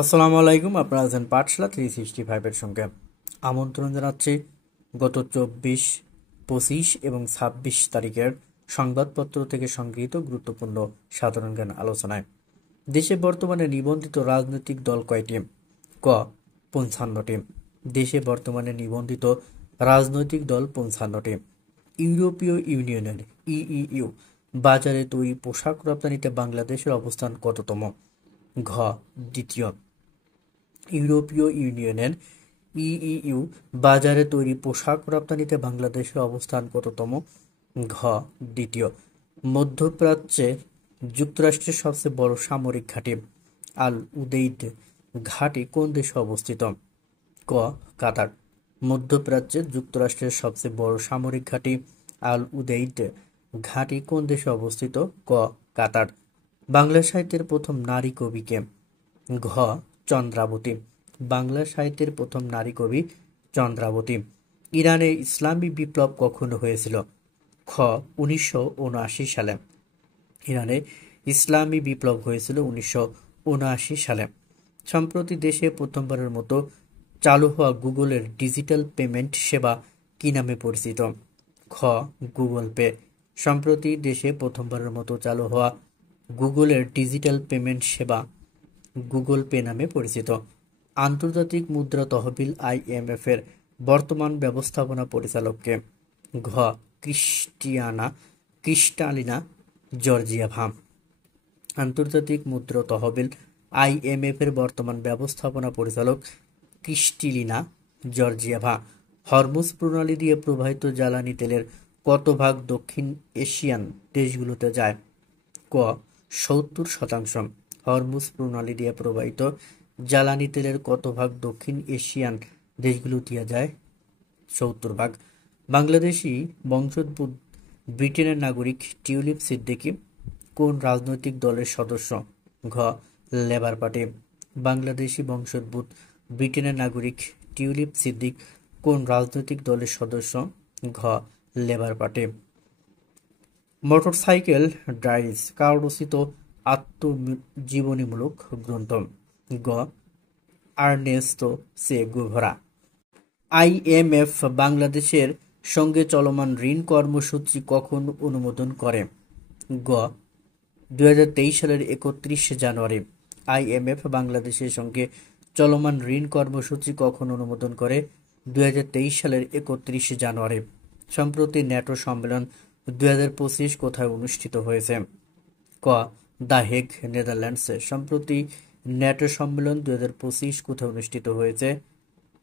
আসসালামু আলাইকুম। আপনারা আছেন পাঠশালা 365 সঙ্গে। আমন্ত্রণ জানাচ্ছি গত 24, 25 এবং 26 তারিখের সংবাদপত্র থেকে সংগৃহীত গুরুত্বপূর্ণ সাধারণ জ্ঞান আলোচনায়। দেশে বর্তমানে নিবন্ধিত রাজনৈতিক দল কয়টি? ক 55টি। দেশে বর্তমানে নিবন্ধিত রাজনৈতিক দল 55টি। ইউরোপীয় ইউনিয়নের ইইউ বাজারে তৈরি পোশাক রপ্তানিতে বাংলাদেশের অবস্থান কততম? ঘ দ্বিতীয়। ইউরোপীয় ইউনিয়নের ইইউ বাজারে তৈরি পোশাক রপ্তানিতে বাংলাদেশের অবস্থান কততম? ঘ দ্বিতীয়। মধ্যপ্রাচ্যে যুক্তরাষ্ট্রের সবচেয়ে বড় সামরিক ঘাঁটি আল উদেইদ ঘাঁটি কোন দেশে অবস্থিত? ক কাতার। মধ্যপ্রাচ্যে যুক্তরাষ্ট্রের সবচেয়ে বড় সামরিক ঘাঁটি আল উদেইদ ঘাঁটি কোন দেশে অবস্থিত? ক কাতার। বাংলা সাহিত্যের প্রথম নারী কবি কে? ঘ চন্দ্রাবতী। বাংলা সাহিত্যের প্রথম নারী কবি চন্দ্রাবতী। ইরানে ইসলামী বিপ্লব কখন হয়েছিল? খ 1979 সালে। ইরানে ইসলামী বিপ্লব হয়েছিল 1979 সালে। সম্প্রতি দেশে প্রথমবারের মতো চালু হওয়া গুগলের ডিজিটাল পেমেন্ট সেবা কি নামে পরিচিত? খ গুগল পে। সম্প্রতি দেশে প্রথমবারের মতো চালু হওয়া গুগলের ডিজিটাল পেমেন্ট সেবা গুগল পে নামে পরিচিত। আন্তর্জাতিক মুদ্রা তহবিল IMF এর বর্তমান ব্যবস্থাপনা পরিচালককে? ঘ ক্রিস্টালিনা জর্জিয়েভা। আন্তর্জাতিক মুদ্রা তহবিল IMF এর বর্তমান ব্যবস্থাপনা পরিচালক ক্রিস্টালিনা জর্জিয়েভা। হরমুজ প্রণালী দিয়ে প্রবাহিত জ্বালানি তেলের কত ভাগ দক্ষিণ এশিয়ান দেশগুলোতে যায়? ক 70%। হরমুজ প্রণালী দিয়ে প্রবাহিত জ্বালানি তেলের কত ভাগ দক্ষিণ এশিয়ান দেশগুলো দিয়ে যায়? 70 ভাগ। বাংলাদেশি বংশোদ্ভূত ব্রিটেনের নাগরিক টিউলিপ সিদ্দিকী কোন রাজনৈতিক দলের সদস্য? ঘ লেবার পার্টি। বাংলাদেশি বংশোদ্ভূত ব্রিটেনের নাগরিক টিউলিপ সিদ্দিক কোন রাজনৈতিক দলের সদস্য? ঘ লেবার পার্টি। মোটরসাইকেল ডায়েরিজ কার রচিত আত্মজীবনীমূলক গ্রন্থ? গ আর্নেস্তো চে গুভরা। IMF বাংলাদেশের সঙ্গে চলমান ঋণ কর্মসূচি কখন অনুমোদন করে? গ 2023 সালের 31 জানুয়ারি। IMF বাংলাদেশের সঙ্গে চলমান ঋণ কর্মসূচি কখন অনুমোদন করে? 2023 সালের 31 জানুয়ারি। সম্প্রতি ন্যাটো সম্মেলন 2025 কোথায় অনুষ্ঠিত হয়েছে? ক দ্য হেগ, নেদারল্যান্ডসে। সম্প্রতি ন্যাটো সম্মেলন 2025 কোথায় অনুষ্ঠিত হয়েছে?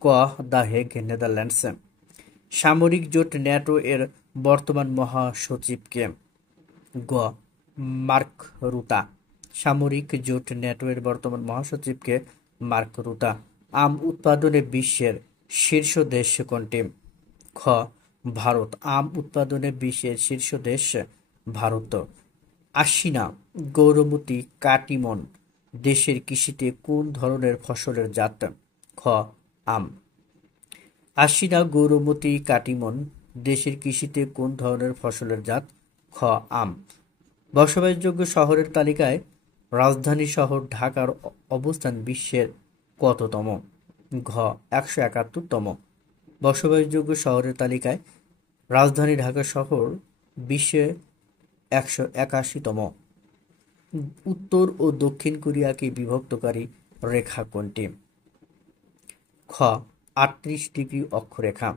ক দ্য হেগ, নেদারল্যান্ডসে। সামরিক জোট ন্যাটো এর বর্তমান মহাসচিব কে? গ মার্ক রুতা। সামরিক জোট ন্যাটো এর বর্তমান মহাসচিব কে? মার্ক রুতা। আম উৎপাদনে বিশ্বের শীর্ষ দেশ কোনটি? খ ভারত। আম উৎপাদনে বিশ্বের শীর্ষ দেশ ভারত। আশ্বিনা গৌরমতী কাটিমন দেশের কৃষিতে কোন ধরনের ফসলের জাত? খ আম। আশ্বিনা গৌরমতী কাটিমন দেশের কৃষিতে কোন ধরনের ফসলের জাত? খ আম। বসবাসযোগ্য শহরের তালিকায় রাজধানী শহর ঢাকার অবস্থান বিশ্বের কততম? ঘ 171তম। বসবাসযোগ্য শহরের তালিকায় রাজধানী ঢাকা শহর বিশ্বে 181তম। উত্তর ও দক্ষিণ কোরিয়াকে বিভক্তকারী রেখা কোনটি? খ 38 ডিগ্রি অক্ষরেখা।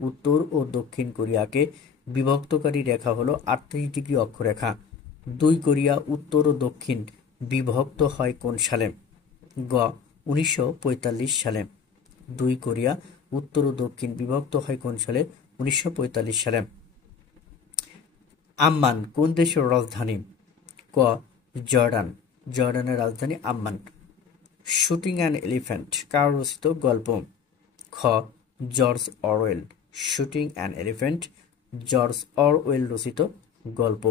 উত্তর ও দক্ষিণ কোরিয়াকে বিভক্তকারী রেখা হলো 38 ডিগ্রি অক্ষরেখা। দুই কোরিয়া উত্তর ও দক্ষিণ বিভক্ত হয় কোন সালে? গ 1945 সালে। দুই কোরিয়া উত্তর ও দক্ষিণ বিভক্ত হয় কোন সালে? 1945 সালে। আম্মান কোন দেশের রাজধানী? ক জর্ডান। জর্ডানের রাজধানী আম্মান। শুটিং অ্যান এলিফ্যান্ট কার রচিত গল্প? খ George Orwell. Shooting an elephant George Orwell রচিত গল্প।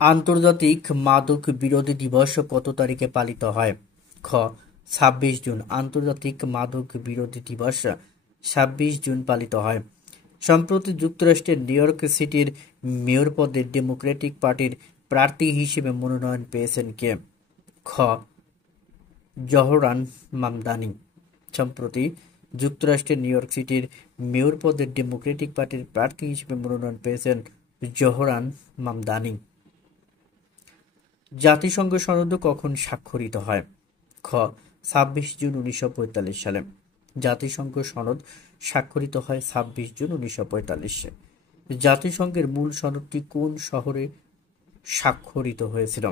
আন্তর্জাতিক মাদক বিরোধী দিবস কত তারিখে পালিত হয়? খ 26 জুন। আন্তর্জাতিক মাদক বিরোধী দিবস 26 জুন পালিত হয়। সম্প্রতি যুক্তরাষ্ট্রের নিউ ইয়র্ক সিটির মেয়র পদে ডেমোক্রেটিক পার্টির প্রার্থী হিসেবে মনোনয়ন পেয়েছেন কে? খ জহরান মামদানি। সম্প্রতি যুক্তরাষ্ট্রের নিউ ইয়র্ক সিটির মেয়র পদে ডেমোক্রেটিক পার্টির প্রার্থী হিসেবে মনোনয়ন পেয়েছেন জহরান মামদানি। জাতিসংঘ সনদ কখন স্বাক্ষরিত হয়? খ. ২৬ জুন ১৯৪৫ সালে। জাতিসংঘ সনদ স্বাক্ষরিত হয় ২৬ জুন ১৯৪৫। জাতিসংঘের মূল সনদটি কোন শহরে স্বাক্ষরিত হয়েছিল?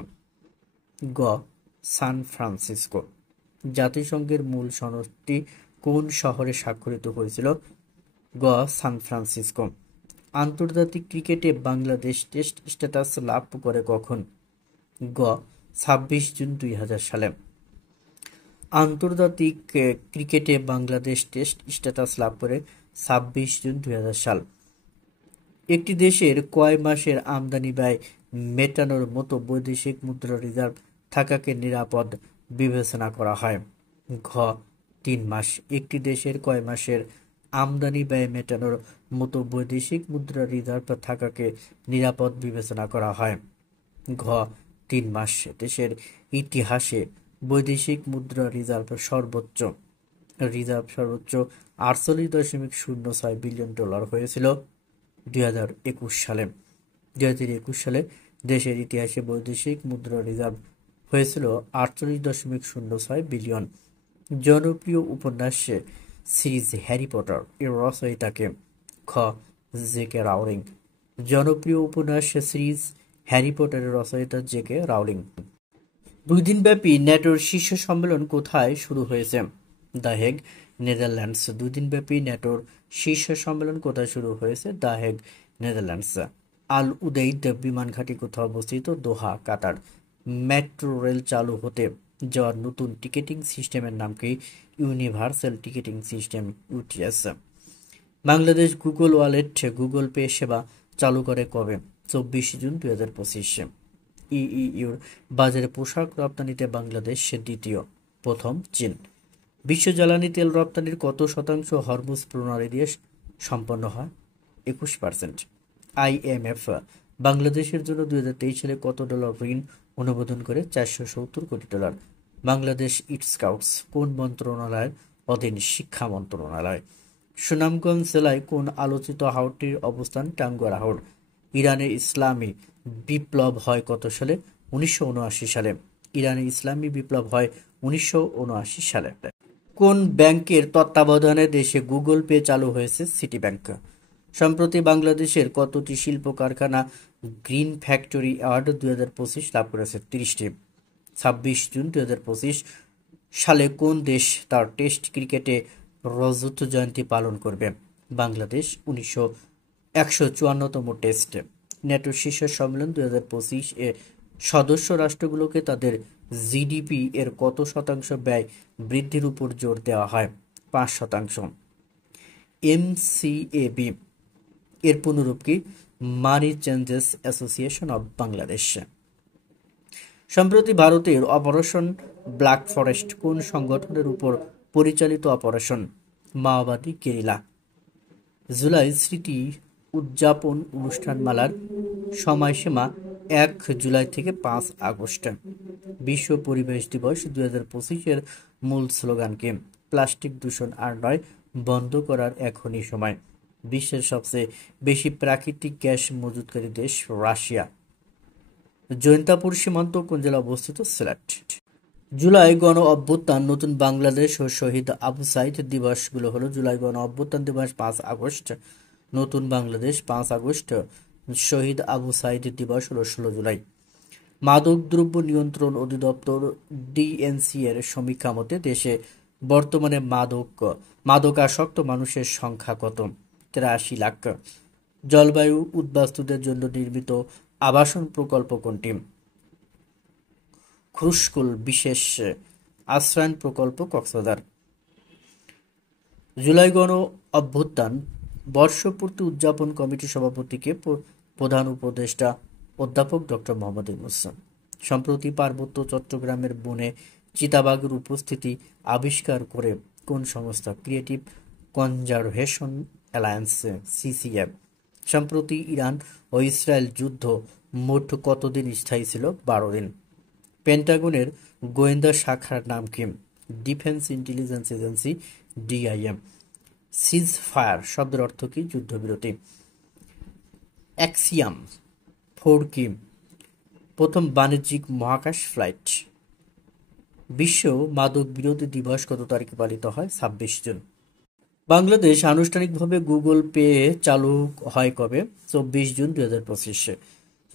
গ. San Francisco. জাতিসংঘের মূল সনদটি কোন শহরে স্বাক্ষরিত হয়েছিল? গ. San Francisco. আন্তর্জাতিক ক্রিকেটে বাংলাদেশ টেস্ট স্ট্যাটাস লাভ করে কখন? গ. ২৬ জুন ২০০০ সালে। আন্তর্জাতিক ক্রিকেটে বাংলাদেশ টেস্ট স্ট্যাটাস লাভ করে ২৬ জুন ২০০০ সাল। একটি দেশের কয় মাসের আমদানি ব্যয় মেটানোর মতো বৈদেশিক মুদ্রা রিজার্ভ থাকাকে নিরাপদ বিবেচনা করা হয়? ঘ. ৩ মাস। একটি দেশের কয় মাসের আমদানি ব্যয় মেটানোর মতো বৈদেশিক মুদ্রা রিজার্ভ থাকাকে নিরাপদ বিবেচনা করা হয়? ঘ. ৩ মাস। দেশের ইতিহাসে বৈদেশিক মুদ্রা রিজার্ভ সর্বোচ্চ ৪৮.০৬ বিলিয়ন ডলার হয়েছিল ২০২১ সালে। ২০২১ সালে দেশের ইতিহাসে বৈদেশিক মুদ্রা রিজার্ভ হয়েছিল ৪৮.০৬ বিলিয়ন। জনপ্রিয় উপন্যাস সিরিজ হ্যারি পটার এর রচয়িতাকে? খ. জে.কে. রাউলিং। জনপ্রিয় উপন্যাস সিরিজ হ্যারি পটারের রচয়িতা জে.কে. রাউলিং। ২ দিনব্যাপী ন্যাটোর শীর্ষ সম্মেলন কোথায় শুরু হয়েছে? The Hague, Netherlands. ২ দিনব্যাপী ন্যাটোর শীর্ষ সম্মেলন কোথায় শুরু হয়েছে? The Hague, Netherlands. Al Udeid বিমান ঘাঁটি কোথায় অবস্থিত? দোহা, কাতার। মেট্রো রেল চালু হতে যাওয়ার নতুন টিকেটিং সিস্টেমের নাম কি? Universal ticketing system, UTS. Bangladesh Google wallet Google pay সেবা চালু করে কবে? ২৪ জুন ২০২৫। ইইউর বাজারে পোশাক রপ্তানিতে বাংলাদেশ দ্বিতীয়, প্রথম চীন। বিশ্ব জ্বালানি তেল রপ্তানির কত শতাংশ হরমুজ প্রণালী দিয়ে সম্পন্ন হয়? ২১%। আইএমএফ বাংলাদেশের জন্য ২০২৩ সালে কত ডলার ঋণ অনুমোদন করে? ৪৭০ কোটি ডলার। বাংলাদেশ স্কাউটস কোন মন্ত্রণালয়ের অধীন? শিক্ষা মন্ত্রণালয়। সুনামগঞ্জ জেলায় কোন আলোচিত হাওরটির অবস্থান? টাঙ্গুয়ার হাওর। ইরানের ইসলামী বিপ্লব হয় কত সালে? ১৯৭৯ সালে। ইরানের ইসলামী বিপ্লব হয় ১৯৭৯ সালে। কোন ব্যাংকের তত্ত্বাবধানে দেশে গুগল পে চালু হয়েছে? City bank. সম্প্রতি বাংলাদেশের কতটি শিল্প কারখানা গ্রিন ফ্যাক্টরি অ্যাওয়ার্ড ২০২৫ লাভ করেছে? ৩০টি। ২৬ জুন ২০২৫ সালে কোন দেশ তার টেস্ট ক্রিকেটে রজত জয়ন্তী পালন করবে? বাংলাদেশ ১৫৪তম টেস্ট। ন্যাটো শীর্ষ সম্মেলন ২০২৫ এ সদস্য রাষ্ট্রগুলোকে তাদের জিডিপি এর কত শতাংশ ব্যয় বৃদ্ধির উপর জোর দেওয়া হয়? ৫%। এমসিএবি এর পুনরূপ কি? মানি চেঞ্জেস অ্যাসোসিয়েশন অব বাংলাদেশ। সম্প্রতি ভারতের অপারেশন ব্ল্যাক ফরেস্ট কোন সংগঠনের উপর পরিচালিত অপারেশন? মাওবাদী গেরিলা। জুলাই স্মৃতি উদযাপন অনুষ্ঠানমালার সময়সীমা ১ জুলাই থেকে ৫ আগস্ট। বিশ্ব পরিবেশ দিবস ২০২৫-এর মূল স্লোগান কি? প্লাস্টিক দূষণ আর নয়, বন্ধ করার এখনই সময়। বিশ্বের সবচেয়ে বেশি প্রাকৃতিক গ্যাস মজুতকারী দেশ রাশিয়া। জৈন্তাপুর সীমান্ত কোন জেলা অবস্থিত? সিলেট। জুলাই গণ অভ্যুত্থান, নতুন বাংলাদেশ ও শহীদ আবু সাইদ দিবসগুলো হলো: জুলাই গণ অভ্যুত্থান দিবস ৫ আগস্ট, নতুন বাংলাদেশ ৫ আগস্ট, শহীদ আবু সাইদ দিবস হলো ১৬ জুলাই। মাদকদ্রব্য নিয়ন্ত্রণ অধিদপ্তর ডিএনসি এর সমীক্ষা মতে দেশে বর্তমানে মাদকাসক্ত মানুষের সংখ্যা কত? ৮৩ লাখ। জলবায়ু উদ্বাস্তুদের জন্য নির্মিত আবাসন প্রকল্প কোনটি? খুরুশকুল বিশেষ আশ্রয়ন প্রকল্প, কক্সবাজার। জুলাই গণ অভ্যুত্থান বর্ষপূর্তি উদযাপন কমিটির সভাপতিকে প্রধান উপদেষ্টা অধ্যাপক ডক্টর মোহাম্মদ ইউনূস। সম্প্রতি পার্বত্য চট্টগ্রামের বনে চিতাবাঘের উপস্থিতি আবিষ্কার করে কোন সংস্থা? Creative conservation alliance, CCF. সম্প্রতি ইরান ও ইসরায়েল যুদ্ধ মোট কতদিন স্থায়ী ছিল? ১২ দিন। পেন্টাগনের গোয়েন্দা শাখার নাম কি? Defence intelligence agency, DIM. সিজ ফায়ার শব্দের অর্থ কি? যুদ্ধবিরতি। অ্যাক্সিয়াম 4 কি? প্রথম বাণিজ্যিক মহাকাশ ফ্লাইট। বিশ্ব মাদক বিরোধী দিবস কত তারিখে পালিত হয়? 26 জুন। বাংলাদেশ আনুষ্ঠানিকভাবে গুগল পে চালু হয় কবে? 24 জুন 2025।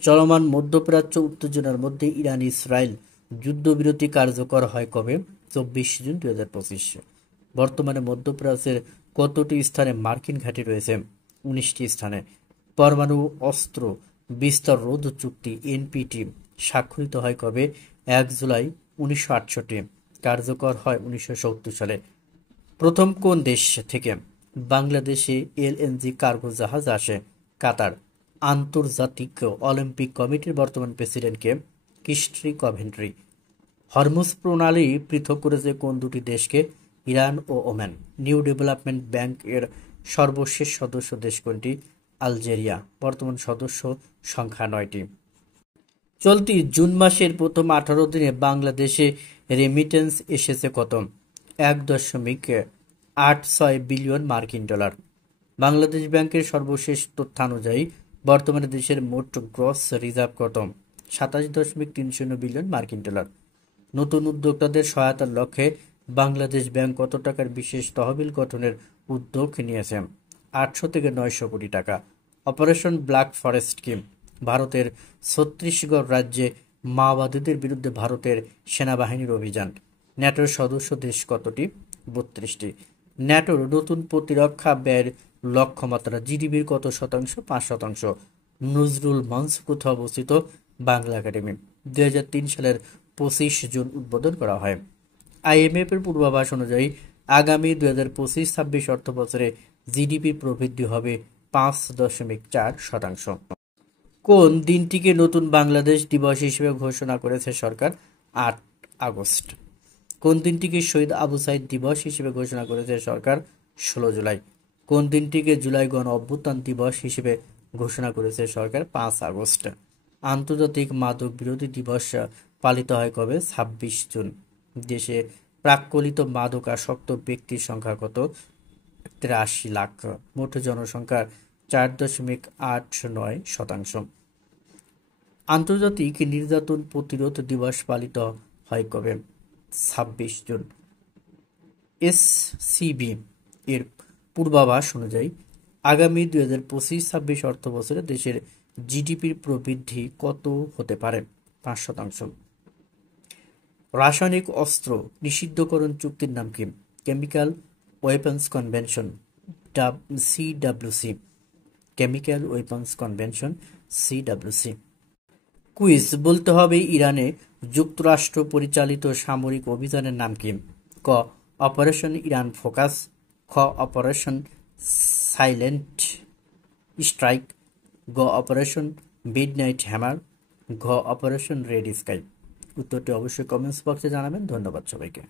চলমান মধ্যপ্রাচ্য উত্তেজনার মধ্যে ইরান ইসরায়েল যুদ্ধবিরতি কার্যকর হয় কবে? 24 জুন 2025। বর্তমানে মধ্যপ্রাচ্যের কতটি স্থানে মার্কিন ঘাঁটি রয়েছে? 19টি স্থানে। পরমাণু অস্ত্র বিস্তার রোধ চুক্তি এনপিটি স্বাক্ষরিত হয় কবে? 1 জুলাই 1968। কার্যকর হয় 1970 সালে। প্রথম কোন দেশ থেকে বাংলাদেশে এলএনজি কার্গো জাহাজ আসে? কাতার। আন্তর্জাতিক অলিম্পিক কমিটির বর্তমান প্রেসিডেন্টকে? Christie Coventry. হরমুজ প্রণালী পৃথক করেছে কোন দুটি দেশকে? ইরান ও ওমান। নিউ ডেভেলপমেন্ট ব্যাংক এর সর্বশেষ সদস্য দেশ কোনটি? আলজেরিয়া। বর্তমান সদস্য সংখ্যা 9টি। চলতি জুন মাসের প্রথম 18 দিনে বাংলাদেশে রেমিটেন্স এসেছে কত? 1.86 বিলিয়ন মার্কিন ডলার। বাংলাদেশ ব্যাংকের সর্বশেষ তথ্যানুযায়ী বর্তমানে দেশের মোট গ্রস রিজার্ভ কত? 27.30 বিলিয়ন মার্কিন ডলার। নতুন উদ্যোক্তাদের সহায়তার লক্ষ্যে বাংলাদেশ ব্যাংক কত টাকার বিশেষ তহবিল গঠনের উদ্যোগ নিয়েছে? 800 থেকে 900 কোটি টাকা। অপারেশন ব্ল্যাক ফরেস্ট কি? ভারতের ছত্তিশগড় রাজ্যে মাওবাদীদের বিরুদ্ধে ভারতের সেনাবাহিনীর অভিযান। ন্যাটোর সদস্য দেশ কতটি? 32টি। ন্যাটোর নতুন প্রতিরক্ষা ব্যয়ের লক্ষ্যমাত্রা জিডিপির কত শতাংশ? 5%। নজরুল মঞ্চ কোথায় অবস্থিত? বাংলা একাডেমি। 2003 সালের 25 জুন উদ্বোধন করা হয়। আইএমএফ এর পূর্বাভাস অনুযায়ী আগামী 2025-26 অর্থ বছরে জিডিপি প্রবৃদ্ধি হবে 5.4%। কোন দিনটিকে নতুন বাংলাদেশ দিবস হিসেবে ঘোষণা করেছে সরকার? 8 আগস্ট। কোন দিনটিকে শহীদ আবু সাইদ দিবস হিসেবে ঘোষণা করেছে সরকার? 16 জুলাই। কোন দিনটিকে জুলাই গণ অভ্যুত্থান দিবস হিসেবে ঘোষণা করেছে সরকার? 5 আগস্ট। আন্তর্জাতিক মাদক বিরোধী দিবস পালিত হয় কবে? 26 জুন। দেশে প্রাক্কলিত মাদকাসক্ত ব্যক্তির সংখ্যা কত? 83 লাখ। মোট জনসংখ্যার 4.89%। আন্তর্জাতিক নির্যাতন প্রতিরোধ দিবস পালিত হয় কবে? 26 জুন। এসসিবি এর পূর্বাভাস অনুযায়ী আগামী 2025-26 অর্থ বছরে দেশের জিডিপির প্রবৃদ্ধি কত হতে পারে? 5%। রাসায়নিক অস্ত্র নিষিদ্ধকরণ চুক্তির নাম কি? Chemical weapons convention, CWC. Chemical weapons convention, CWC. Quiz বলতে হবে ইরানে যুক্তরাষ্ট্র পরিচালিত সামরিক অভিযানের নাম কি? ক অপারেশন ইরান ফোকাস, খ অপারেশন সাইলেন্ট স্ট্রাইক, গ অপারেশন মিডনাইট হ্যামার, ঘ অপারেশন রেড স্কাই। উত্তরটি অবশ্যই কমেন্টস বক্সে জানাবেন। ধন্যবাদ সবাইকে।